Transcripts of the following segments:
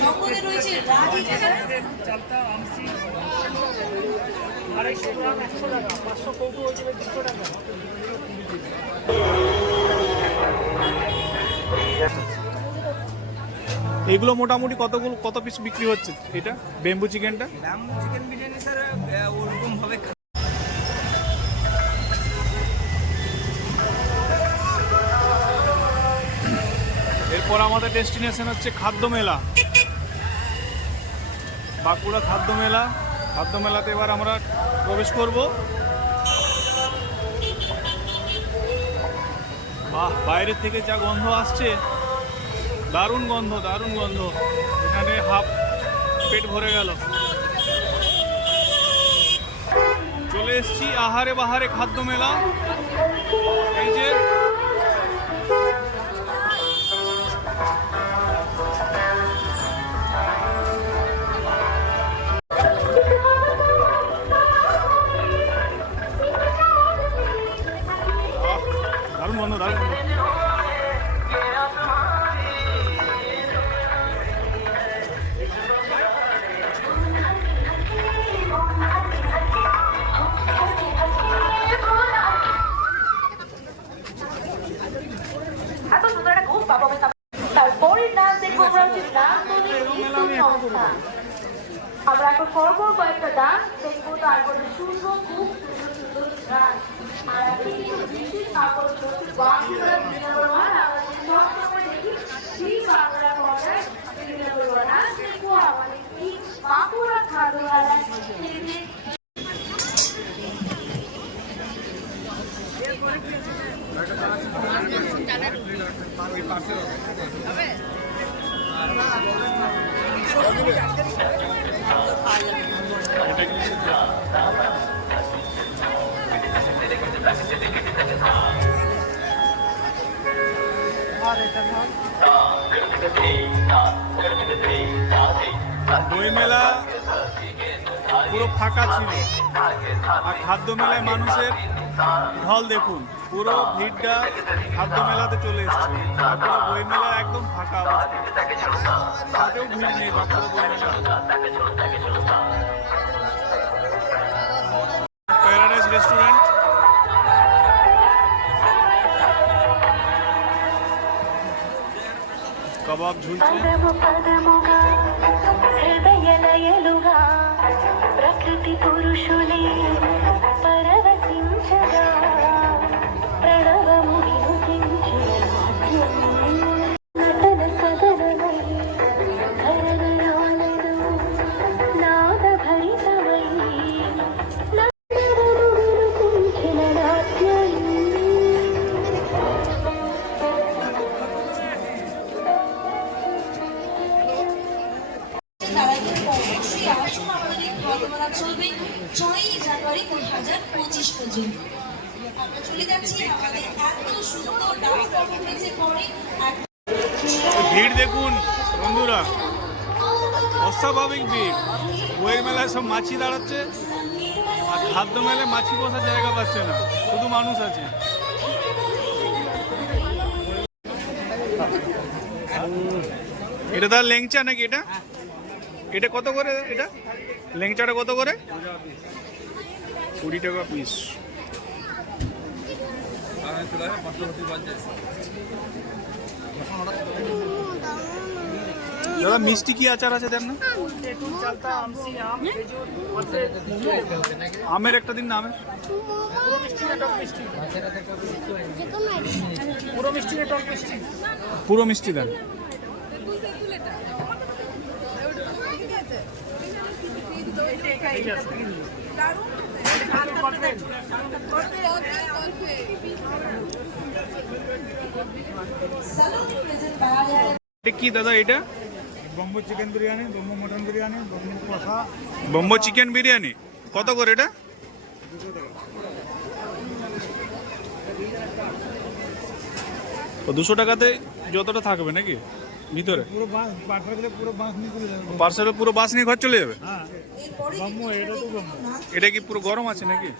সঙ্গে রয়েছে রাজি চালটা আমসি 250 গ্রাম 100 টাকা, 500 কৌটো হয়ে যাবে 200 টাকা। এগুলো মোটামুটি কত পিস বিক্রি হচ্ছে এটা বেম্বু চিকেনটা? বেম্বু চিকেন বিরিয়ানি স্যার ওরকম ভাবে এরপর আমাদের ডেস্টিনেশন হচ্ছে খাদ্য মেলা, বাঁকুড়া খাদ্য মেলা। খাদ্য মেলাতে এবার আমরা প্রবেশ করব। বাহ, বাইরের থেকে যা গন্ধ আসছে, দারুণ গন্ধ, দারুণ গন্ধ। এখানে হাফ পেট ভরে গেল। চলে এসছি আহারে বাহারে খাদ্য মেলা। এই যে দারুণ গন্ধ, দারুণ গন্ধ। তারপরের নাচ দেখবো আমরা হচ্ছে সংস্থা। আমরা এখন করবো কয়েকটা ডান্স দেখবো, তারপরে শুনবো খুব সুন্দর সুন্দর গান। আর আজকে কিন্তু বিশেষ আকর্ষণ হচ্ছে বাংলা বিনা পরোয়ার। আমরা সবসময় দেখি সেই বাংলা পর্যায়ে বিনা পরোয়ার নাচ দেখবো আমাদের এই বাঁকুড়া খাদ্যমেলায়। বইমেলা পুরো ফাঁকা ছিল, আর খাদ্য মেলায় মানুষের ঢল দেখুন। পুরো ভিড়টা খাদ্য মেলাতে চলে এসছে। তারপরে বইমেলা একদম ফাঁকা অবস্থা, তাতেও ভিড় নেই বাঁকুড়া বইমেলা। Paradise restaurant. కబాబ్ ঝুলছে। ప్రకృతి పురుషులే పరవశించగా ప్రణవము వినుతించిన నటన సదనమై ధరగరాలను నాద భరితమై నటన నాట్యం। চলবে 6ই জানুয়ারি 2025 পর্যন্ত। আমরা চলে যাচ্ছি আমাদের এত সুন্দর ডান্স পারফরমেন্সের পরে। ভিড় দেখুন বন্ধুরা, অস্বাভাবিক ভিড়। বইয়ের মেলায় সব মাছি দাঁড়াচ্ছে, আর খাদ্য মেলায় মাছি বসার জায়গা পাচ্ছে না, শুধু মানুষ আছে। এটা তার লেংচা নাকি? এটা এটা কত করে? এটা লেংচাটা কত করে? 20 টাকা পিস। দাদা মিষ্টি কি আচার আছে দেন না? আমের একটা দিন না। আমের পুরো মিষ্টি দেন। কি দাদা এটা? বম্বো চিকেন বিরিয়ানি, বম্বো মটন বিরিয়ানি, বম্বো কষা। বম্বো চিকেন বিরিয়ানি কত করে এটা? 200 টাকাতে যতটা থাকবে নাকি ভিতরে? পুরো বাঁশ নিয়ে চলে যাবে। পার্সেলে পুরো বাস নিয়ে ঘর চলে যাবে? হ্যাঁ, বম্বো এটা তো বম্বো। এটা কি পুরো গরম আছে নাকি?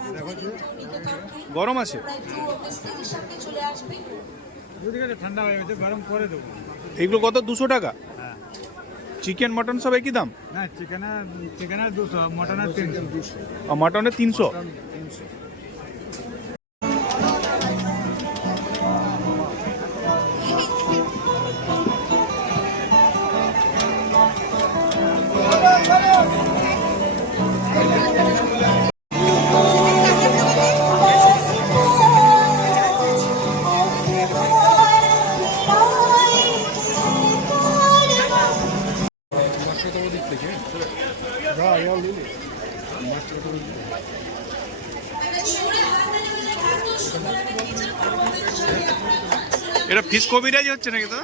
গরম আছে? যদি ঠান্ডা হয়ে গেছে গরম করে দেবো। এগুলো কত? 200 টাকা? চিকেন মটন সব একই দাম? না, চিকেনের 200, মটনের 300। আর মটনের 300? এটা ফিশ কবিরাজি হচ্ছে নাকি তো?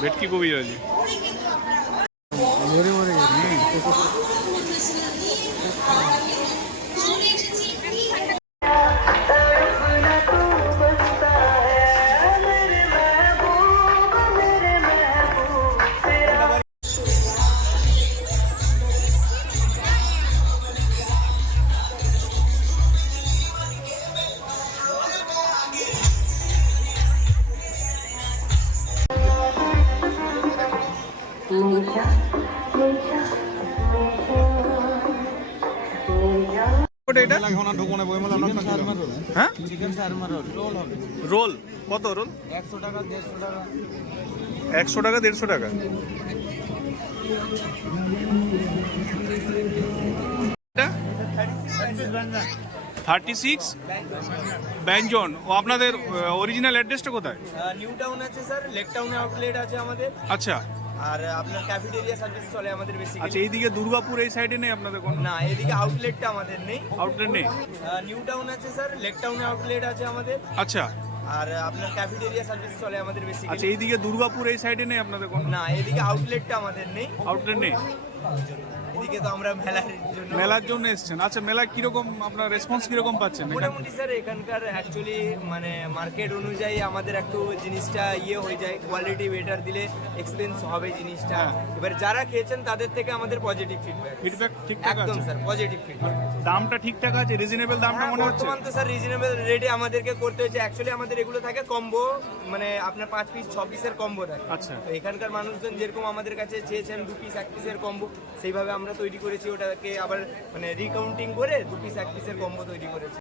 ভেটকি কবিরাজি। ওটা এটা? হ্যাঁ? চিকেন শার্মা রোল হবে। রোল কত রোল? 100 টাকা 150 টাকা। 100 টাকা 150 টাকা। এটা 36 ব্যঞ্জন। ও আপনাদের অরিজিনাল অ্যাড্রেসটা কোথায়? নিউ টাউন আছে স্যার, লেক টাউনে আউটলেট আছে আমাদের, আচ্ছা আর আপনার ক্যাফেটেরিয়া সার্ভিস চলে আমাদের আচ্ছা, বেসিক্যালি। এইদিকে দুর্গাপুর এই সাইডে নেই আপনাদের কোনো না, এদিকে আউটলেটটা আমাদের নেই। আউটলেট নেই? নিউ টাউন আছে স্যার, লেক টাউনে আউটলেট আছে আমাদের, আচ্ছা আর আপনার ক্যাফেটেরিয়া সার্ভিস চলে আমাদের আচ্ছা, বেসিক্যালি। এইদিকে দুর্গাপুর এই সাইডে নেই আপনাদের কোনো না, এদিকে আউটলেটটা আমাদের নেই। আউটলেট নেই? এদিকে তো আমরা মেলার জন্য মেলার জন্য এসেছেন। আচ্ছা, মেলা কিরকম আপনার রেসপন্স কিরকম পাচ্ছেন এখানে? মোটামুটি স্যার এখানকার অ্যাকচুয়ালি মানে মার্কেট অনুযায়ী আমাদের একটু জিনিসটা হয়ে যায়, কোয়ালিটি বেটার দিলে এক্সপেন্স হবে জিনিসটা। হ্যাঁ। এবার যারা খেয়েছেন তাদের থেকে আমাদের পজিটিভ ফিডব্যাক। ফিডব্যাক ঠিকঠাক একদম আছে? Sir, positive feedback. দামটা ঠিকঠাক আছে? রিজনেবল দামটা মনে হচ্ছে? বর্তমান তো স্যার রিজনেবল রেটে আমাদেরকে করতে হচ্ছে। অ্যাকচুয়ালি আমাদের এগুলো থাকে কম্বো, মানে আপনার 5 পিস 6 পিসের কম্বো থাকে। আচ্ছা তো এখানকার মানুষজন যেরকম আমাদের কাছে চেয়েছেন 2 পিস 1 পিসের কম্বো, সেইভাবে আমরা তৈরি করেছি। ওটাকে আবার মানে রিকাউন্টিং করে 2 পিস 1 পিসের কম্বো তৈরি করেছি।